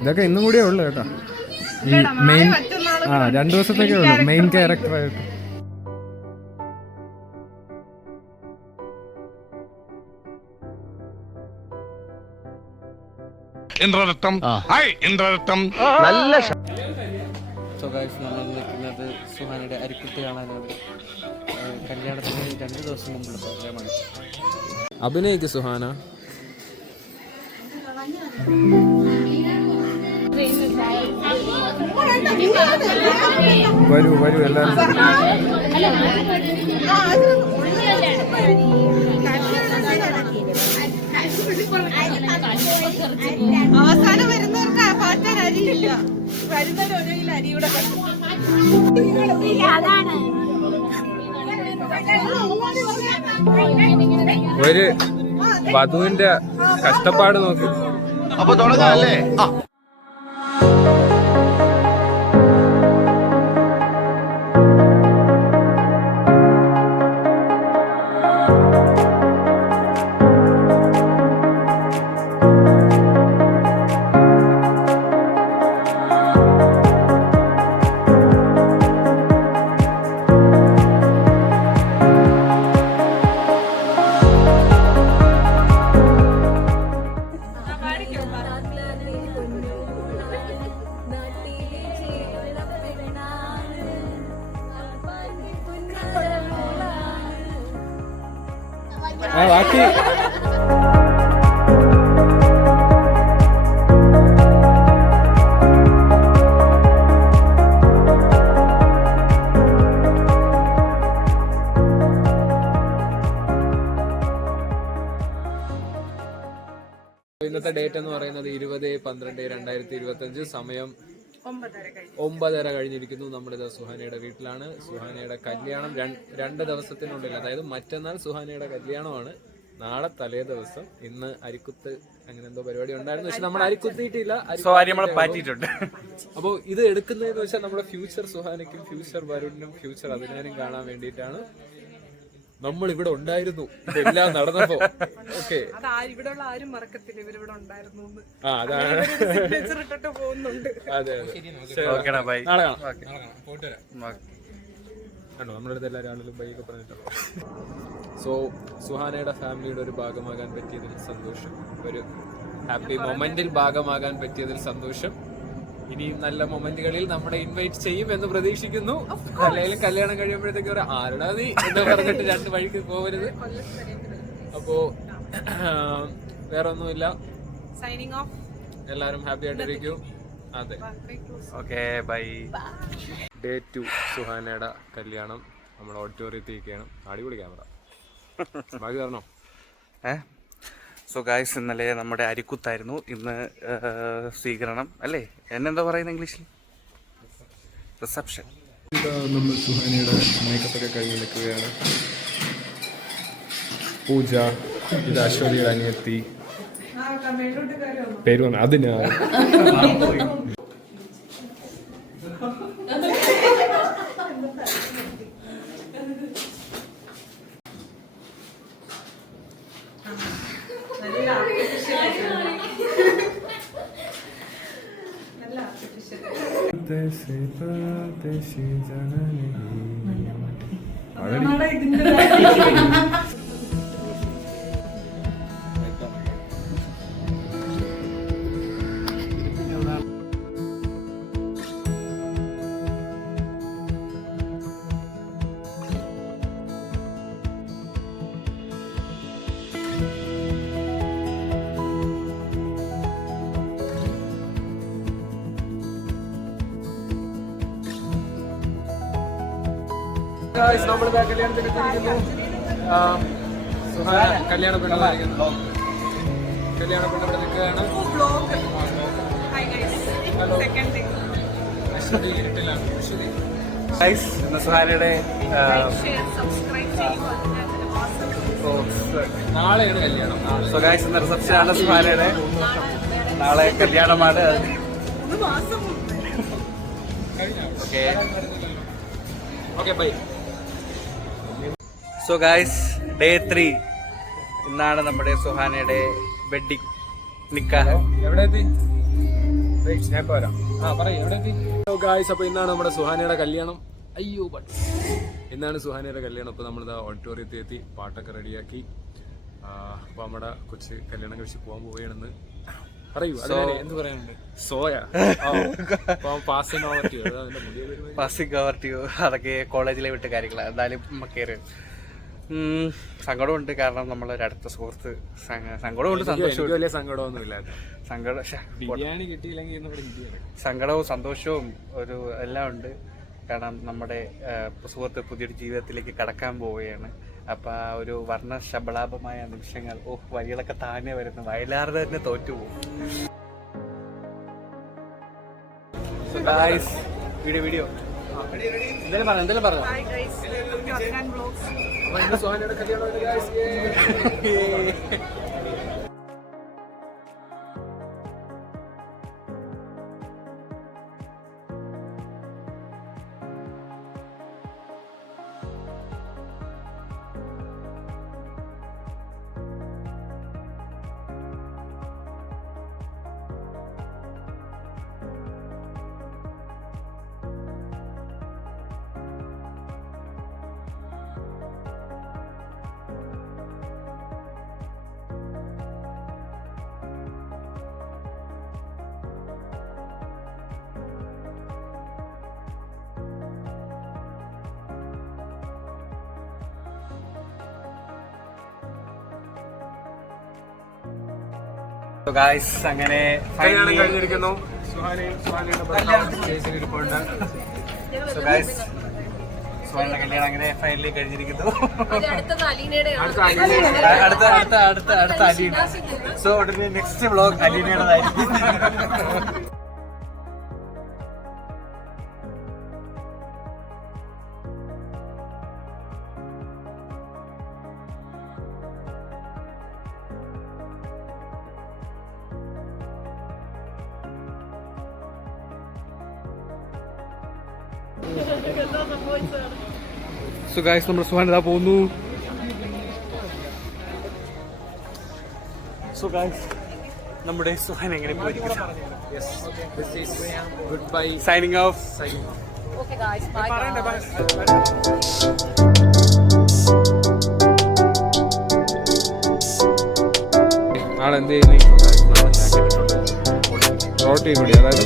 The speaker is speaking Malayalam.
ഇതൊക്കെ ഇന്നും കൂടിയേ ഉള്ളു കേട്ടോ. ഈ മെയിൻ 2 ദിവസത്തേക്കേ ഉള്ളു മെയിൻ ക്യാരക്ടറായിട്ട്. നല്ല നമ്മൾ നിൽക്കുന്നത് സുഹാനയുടെ അരിക്കുത്ത് കാണാനാണ്. കല്യാണത്തിന് 2 ദിവസം മുമ്പുള്ള പ്രോഗ്രാമാണ്. അഭിനയിക്ക് സുഹാന. വരൂ വരൂ എല്ലാവരും. അവസാനം വരുന്നവർക്ക് പാറ്റാൻ അരിയില്ല, വരുന്നവരൊരു അരിയുടെ ഒരു വധുവിന്റെ കഷ്ടപ്പാട് നോക്ക്. അപ്പൊ തുടങ്ങാല്ലേ? ബാക്കി ഇന്നത്തെ ഡേറ്റ് എന്ന് പറയുന്നത് 20/12/2025. സമയം 9:30 കഴിഞ്ഞിരിക്കുന്നു. നമ്മളിത് സുഹാനയുടെ വീട്ടിലാണ്. സുഹാനയുടെ കല്യാണം 2 ദിവസത്തിനുള്ളിൽ, അതായത് മറ്റന്നാൾ സുഹാനയുടെ കല്യാണമാണ്. നാളെ തലേ ദിവസം. ഇന്ന് അരിക്കുത്ത് അങ്ങനെ എന്തോ പരിപാടി ഉണ്ടായിരുന്നു, പക്ഷെ നമ്മൾ അരിക്കുത്തിയിട്ടില്ല. അപ്പോൾ ഇത് എടുക്കുന്നതെന്ന് വെച്ചാൽ നമ്മുടെ ഫ്യൂച്ചർ സുഹാനയ്ക്കും ഫ്യൂച്ചർ വരുണിനും ഫ്യൂച്ചർ അഭിനയനും കാണാൻ വേണ്ടിയിട്ടാണ്. നമ്മൾ ഇവിടെ ഉണ്ടായിരുന്നു, ഇതെല്ലാം നടന്നപ്പോ. ഓക്കെ, ഇവിടെയുള്ള ആരും മറക്കത്തില്ല ഇവരിവിടെ ഉണ്ടായിരുന്നു. അതാണ്. അതെ നമ്മുടെ അടുത്ത് എല്ലാവരും ആളുകളും ബൈക്കൊക്കെ പറഞ്ഞിട്ടുണ്ടോ. സോ സുഹാനയുടെ ഫാമിലിയുടെ ഒരു ഭാഗമാകാൻ പറ്റിയതിൽ സന്തോഷം. ഒരു ഹാപ്പി മൊമെന്റിൽ ഭാഗമാകാൻ പറ്റിയതിൽ സന്തോഷം. ഇനിയും നല്ല മൊമെന്റുകളിൽ നമ്മളെ ഇൻവൈറ്റ് ചെയ്യും എന്ന് പ്രതീക്ഷിക്കുന്നു. അല്ലെങ്കിൽ കല്യാണം കഴിയുമ്പോഴത്തേക്ക് ഒരു ആരുടെ നീ എന്ന് പറഞ്ഞിട്ട് 2 വഴിക്ക് പോകരുത്. അപ്പോ വേറെ ഒന്നുമില്ല. Signing off. എല്ലാരും ഹാപ്പി ആയിട്ടിരിക്കും. അതെ, ഓക്കെ, ബൈ. Day 2 സുഹാനയുടെ കല്യാണം. നമ്മൾ ഓഡിറ്റോറിയത്തിരിക്കുകയാണ്. അടിപൊളി ക്യാമറ. ബാക്കി പറഞ്ഞോ. സോ ഗായ്സ്, ഇന്നലെ നമ്മുടെ അരിക്കുത്തായിരുന്നു. ഇന്ന് സ്വീകരണം അല്ലേ, എന്നെന്താ പറയുന്നത് ഇംഗ്ലീഷിൽ? റിസപ്ഷൻ. നമ്മൾ സുഹാനയുടെ മേക്കപ്പൊക്കെ കഴിഞ്ഞ് നിൽക്കുകയാണ്. പൂജ, ഇത് അശ്വതിയുടെ അനിയത്തി. പേര് വന്ന അതിന് നമ്മളിതാ കല്യാണത്തിന് സുഹാന കല്യാണ പെണ്ണായിരിക്കുന്നു. കല്യാണ പെണ്ണിവിടെ നിൽക്കുകയാണ്. അശ്വതി ഇരുട്ടിലാണ്. ഇന്ന് സുഹാനയുടെ നാളെയാണ് കല്യാണം. സോ ഗൈസ്, ഇന്ന് റിസപ്ഷനാണ് സുഹാനയുടെ. നാളെ കല്യാണമാണ്. Okay, bye. So guys, Day 3 ഇന്നാണ് നമ്മുടെ സുഹാനയുടെ വെഡിങ് നിക്കാഹ്. എവിടെ എത്തി? ഞാൻ പോരാ. ഹലോ ഗായ്സ്, അപ്പോൾ ഇന്നാണ് നമ്മുടെ സുഹാനയുടെ കല്യാണം. അയ്യോ ബട്ട് ഇന്നാണ് സുഹാനയുടെ കല്യാണം. അപ്പോൾ നമ്മളിതാ ഓഡിറ്റോറിയത്തിൽ എത്തി, പാട്ടൊക്കെ റെഡിയാക്കി. അപ്പോൾ നമ്മുടെ കൊച്ച് കല്യാണം കഴിച്ച് പോകാൻ പോവുകയാണെന്ന് പറയൂ. എന്ത് പറയാനുണ്ട്? സോയ പാസിംഗ് ഓവർ ടു അതൊക്കെ കോളേജിലെ വിട്ട് കാര്യങ്ങൾ. എന്തായാലും കയറി സങ്കടമുണ്ട്, കാരണം നമ്മളൊരു അടുത്ത സുഹൃത്ത്. സങ്കടമുണ്ട്, സന്തോഷവും. വലിയ സങ്കടമൊന്നുമില്ല. ബിരിയാണി കിട്ടിയില്ലെങ്കിൽ സങ്കടവും സന്തോഷവും ഒരു എല്ലാം ഉണ്ട്. കാരണം നമ്മുടെ സുഹൃത്ത് പുതിയൊരു ജീവിതത്തിലേക്ക് കടക്കാൻ പോവുകയാണ്. അപ്പം ആ ഒരു വർണ്ണ ശബളാപമായ നിമിഷങ്ങൾ, വഴികളൊക്കെ താനെ വരുന്നു, വയലാറുടെ തന്നെ തോറ്റുപോകും. വീഡിയോ എന്തെങ്കിലും പറഞ്ഞു. Hi guys, welcome to Adnan Vlogs. സുഹാനയുടെ കല്യാണം ഗായ്സ്. അങ്ങനെ കല്യാണം കഴിഞ്ഞിരിക്കുന്നു. സുഹാനയുടെ കല്യാണം അങ്ങനെ ഫൈനലി കഴിഞ്ഞിരിക്കുന്നു. അടുത്തത് അലീനയുടെ അടുത്ത അലീന. സോ ഉടനെ നെക്സ്റ്റ് വ്ലോഗ് അലീനയുടേതായിരിക്കും. സോ ഗൈസ്, നമ്മുടെ സുഹാൻ ഇതാ പോകുന്നു. സോ ഗൈസ്, നമ്മുടെ സുഹാൻ എങ്ങനെ പോയിരിക്കുന്നു? Good bye, signing off. Okay guys, bye guys. നാളെ എന്ത് ചെയ്യുന്നു? റോട്ടി കൂടി, അതായത്